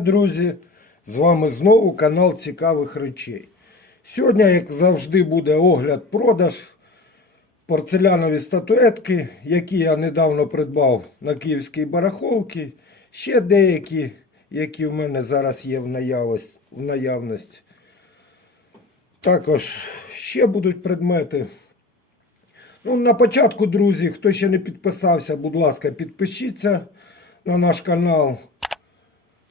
Друзі! З вами знову канал Цікавих речей. Сьогодні, як завжди, буде огляд продаж порцелянові статуетки, які я недавно придбав на київській барахолці. Ще деякі, які в мене зараз є. В наявності. Також ще будуть предмети. Ну, на початку, друзі, хто ще не підписався, будь ласка, підпишіться на наш канал.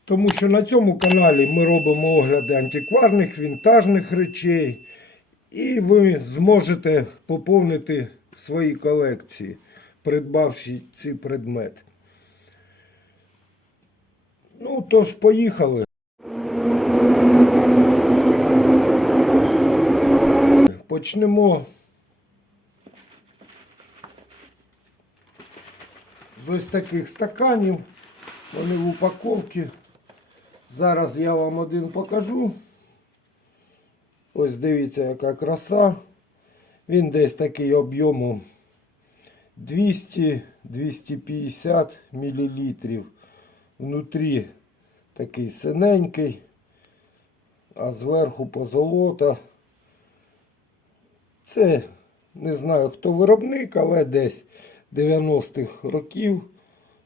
Тому що на цьому каналі ми робимо огляди антикварних, вінтажних речей. І ви зможете поповнити свої колекції, придбавши ці предмети. Ну, тож, поїхали. Почнемо з ось таких стаканів. Вони в упаковці. Зараз я вам один покажу. Ось дивіться, яка краса. Він десь такий об'ємом 200-250 мл. Внутрі такий синенький, а зверху позолота. Це не знаю хто виробник, але десь 90-х років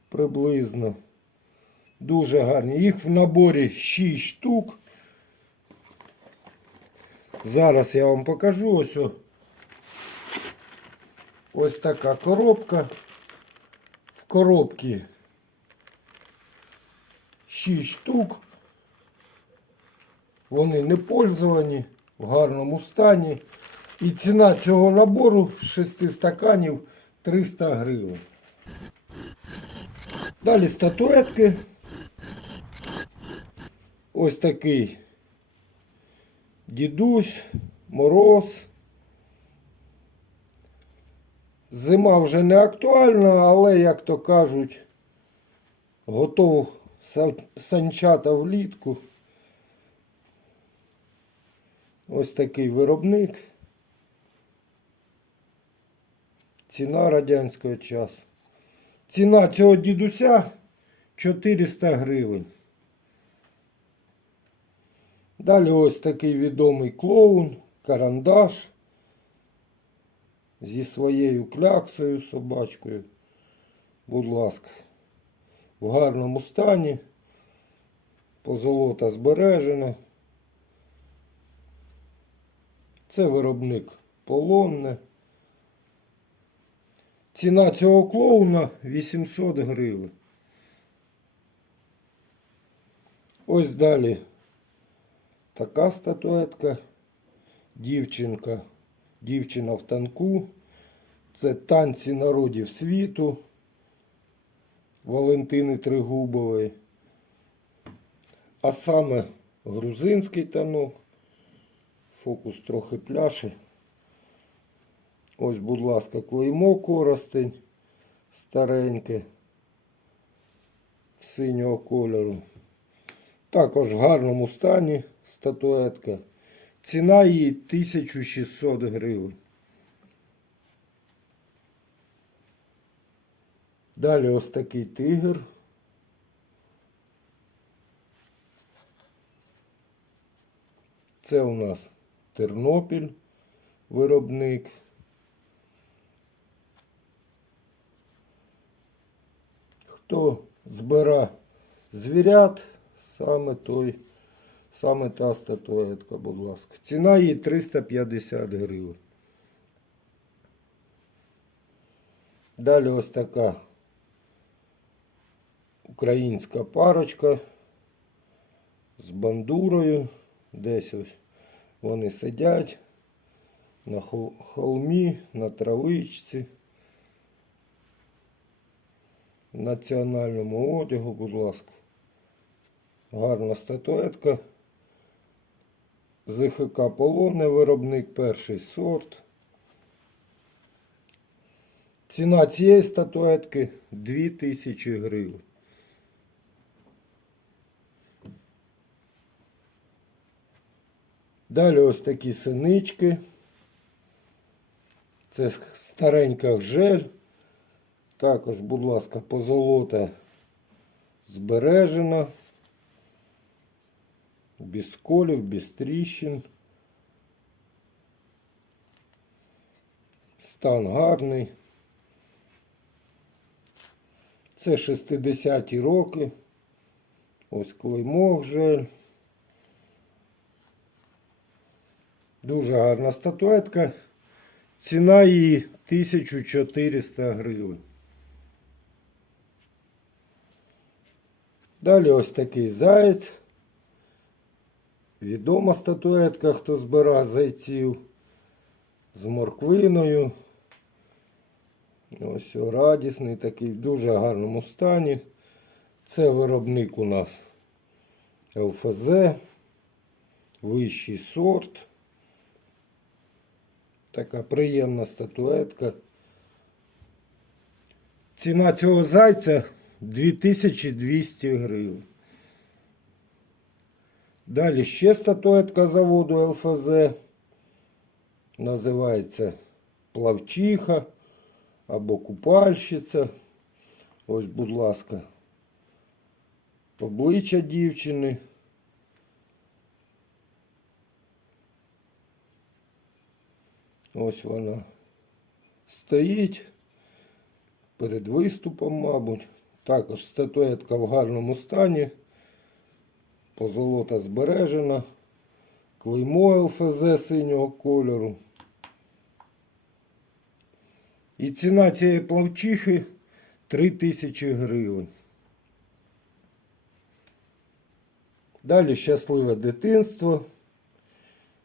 приблизно. Дуже гарні. Їх в наборі 6 штук. Зараз я вам покажу ось. Ось така коробка. В коробці 6 штук. Вони не пользовані, в гарному стані. І ціна цього набору з 6 стаканів 300 гривень. Далі статуетки. Ось такий дідусь, мороз. Зима вже не актуальна, але, як то кажуть, готов санчата влітку. Ось такий виробник. Ціна радянського часу. Ціна цього дідуся 400 гривень. Далі ось такий відомий клоун, карандаш зі своєю кляксою собачкою. Будь ласка, в гарному стані. Позолота збережена. Це виробник полонне. Ціна цього клоуна 800 гривень. Ось далі така статуетка. Дівчинка. Дівчина в танку. Це танці народів світу. Валентини Тригубової. А саме грузинський танок. Фокус трохи пляше. Ось, будь ласка, клеймо коростень стареньке синього кольору. Також в гарному стані статуетка. Ціна її 1600 гривень. Далі ось такий тигр. Це у нас Тернопіль виробник. Хто збира звірят, саме той, саме та статуетка, будь ласка. Ціна її 350 гривень. Далі ось така українська парочка з бандурою. Десь ось вони сидять на холмі, на травичці. В національному одягу, будь ласка. Гарна статуетка. ЗХК Полонне виробник перший сорт. Ціна цієї статуетки 2000 гривень. Далі ось такі синички. Це старенька гжель. Також, будь ласка, позолота збережена. Без сколів, без тріщин. Стан гарний. Це 60-ті роки. Ось клеймо жель. Дуже гарна статуетка. Ціна її 1400 гривень. Далі ось такий заєць. Відома статуетка, хто збирає зайців з морквиною. Ось радісний такий, в дуже гарному стані. Це виробник у нас ЛФЗ, вищий сорт. Така приємна статуетка. Ціна цього зайця 2200 гривень. Далі ще статуетка заводу ЛФЗ. Називається плавчиха або купальщиця. Ось, будь ласка, обличчя дівчини. Ось вона стоїть перед виступом, мабуть. Також статуетка в гарному стані. Позолота збережена. Клеймо ЛФЗ синього кольору. І ціна цієї плавчихи 3000 гривень. Далі щасливе дитинство.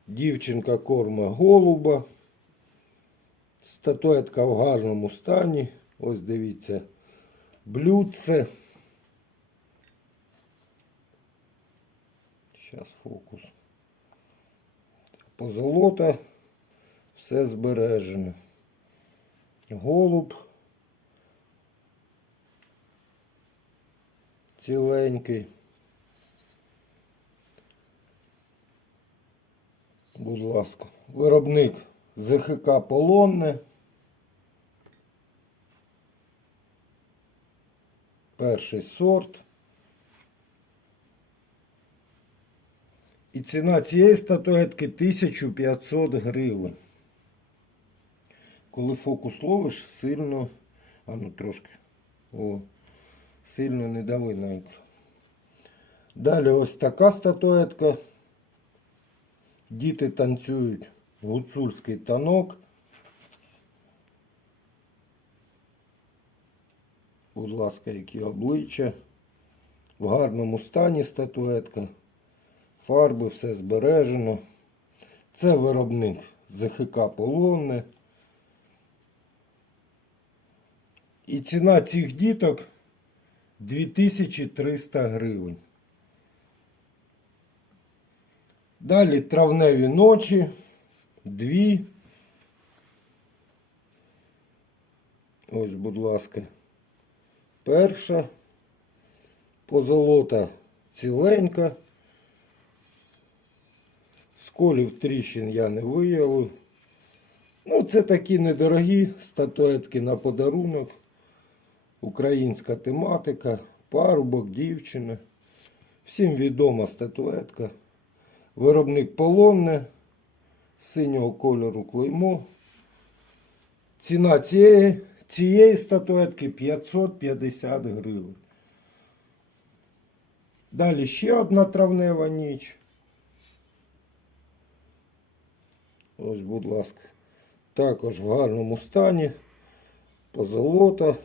Дівчинка корма голуба. Статуетка в гарному стані. Ось дивіться. Блюдце. Зараз фокус. Позолота. Все збережено. Голуб. Ціленький. Будь ласка. Виробник ЗХК Полонне. Перший сорт. І ціна цієї статуетки 1500 гривень. Коли фокус ловиш, сильно, а ну трошки, о, сильно не дави на екран. Далі ось така статуетка. Діти танцюють гуцульський танок. Будь ласка, які обличчя. В гарному стані статуетка. Фарби, все збережено. Це виробник ЗХК Полонне. І ціна цих діток 2300 гривень. Далі травневі ночі. Дві. Ось, будь ласка. Перша. Позолота ціленька. Сколів тріщин я не виявив. Ну, це такі недорогі статуетки на подарунок. Українська тематика, парубок, дівчина. Всім відома статуетка. Виробник полонне, синього кольору клеймо. Ціна цієї, цієї статуетки 550 гривень. Далі ще одна травнева ніч. Ось, будь ласка. Також в гарному стані. Позолота.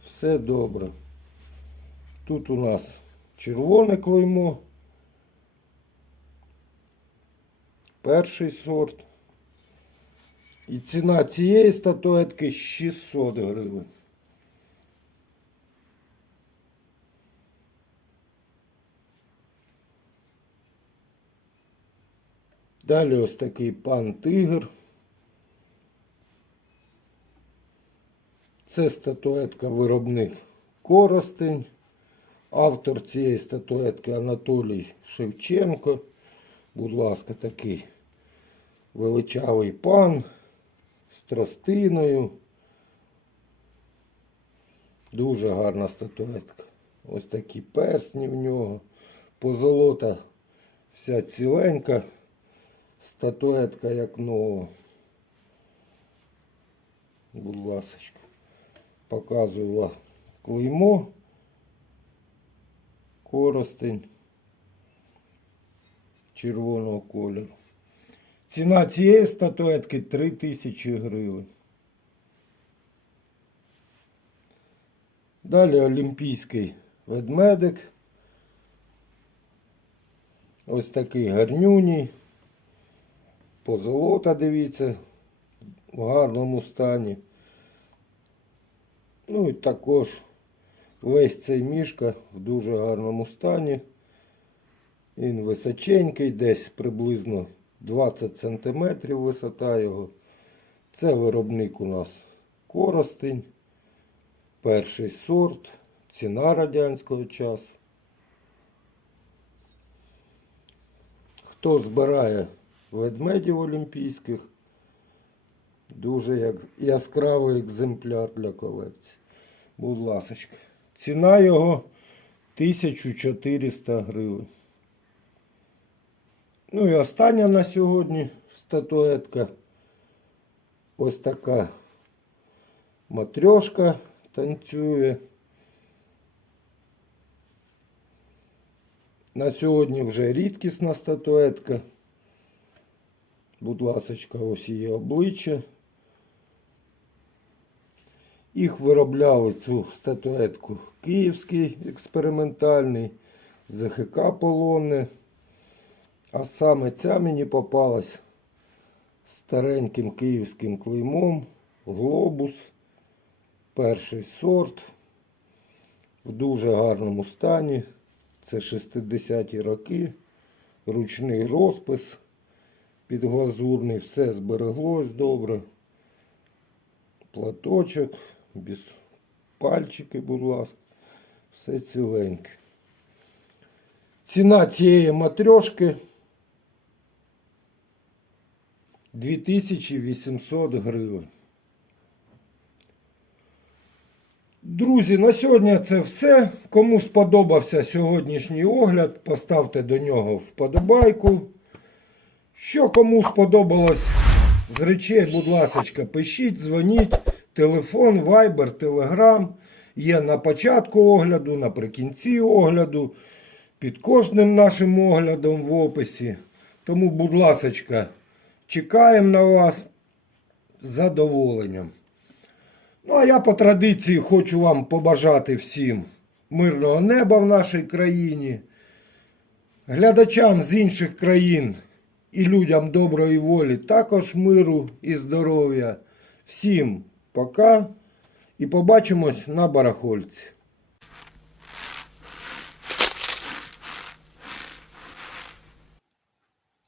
Все добре. Тут у нас червоне клеймо. Перший сорт. І ціна цієї статуетки 600 гривень. Далі ось такий пан тигр. Це статуетка виробник Коростень. Автор цієї статуетки Анатолій Шевченко. Будь ласка, такий величавий пан з тростиною. Дуже гарна статуетка. Ось такі персні в нього. Позолота вся ціленька. Статуетка як нова. Будь ласочка. Показую вам клеймо. Коростень червоного кольору. Ціна цієї статуетки 3000 гривень. Далі олімпійський ведмедик. Ось такий гарнюній. Позолота, дивіться, в гарному стані. Ну і також весь цей мішка в дуже гарному стані. Він височенький, десь приблизно 20 см висота його. Це виробник у нас коростень. Перший сорт, ціна радянського часу. Хто збирає ведмедів олімпійських, дуже як яскравий екземпляр для колекції. Будь ласочка. Ціна його 1400 гривень. Ну і остання на сьогодні статуетка. Ось така матрьошка танцює. На сьогодні вже рідкісна статуетка. Будь ласочка, ось її обличчя. Їх виробляли цю статуетку Київський експериментальний, ЗХК Полонне. А саме ця мені попалась стареньким київським клеймом. Глобус. Перший сорт. В дуже гарному стані. Це 60-ті роки. Ручний розпис підглазурний. Все збереглось добре. Платочок, без пальчики, будь ласка. Все ціленьке. Ціна цієї матрьошки 2800 гривень. Друзі, на сьогодні це все. Кому сподобався сьогоднішній огляд, поставте до нього вподобайку. Що кому сподобалось з речей, будь ласка, пишіть, дзвоніть. Телефон, вайбер, телеграм. Є на початку огляду, наприкінці огляду, під кожним нашим оглядом в описі. Тому, будь ласка, чекаємо на вас з задоволенням. Ну, а я по традиції хочу вам побажати всім мирного неба в нашій країні, глядачам з інших країн і людям доброї волі також миру і здоров'я. Всім пока і побачимось на барахольці.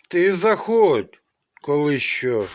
Ти заходь, коли що.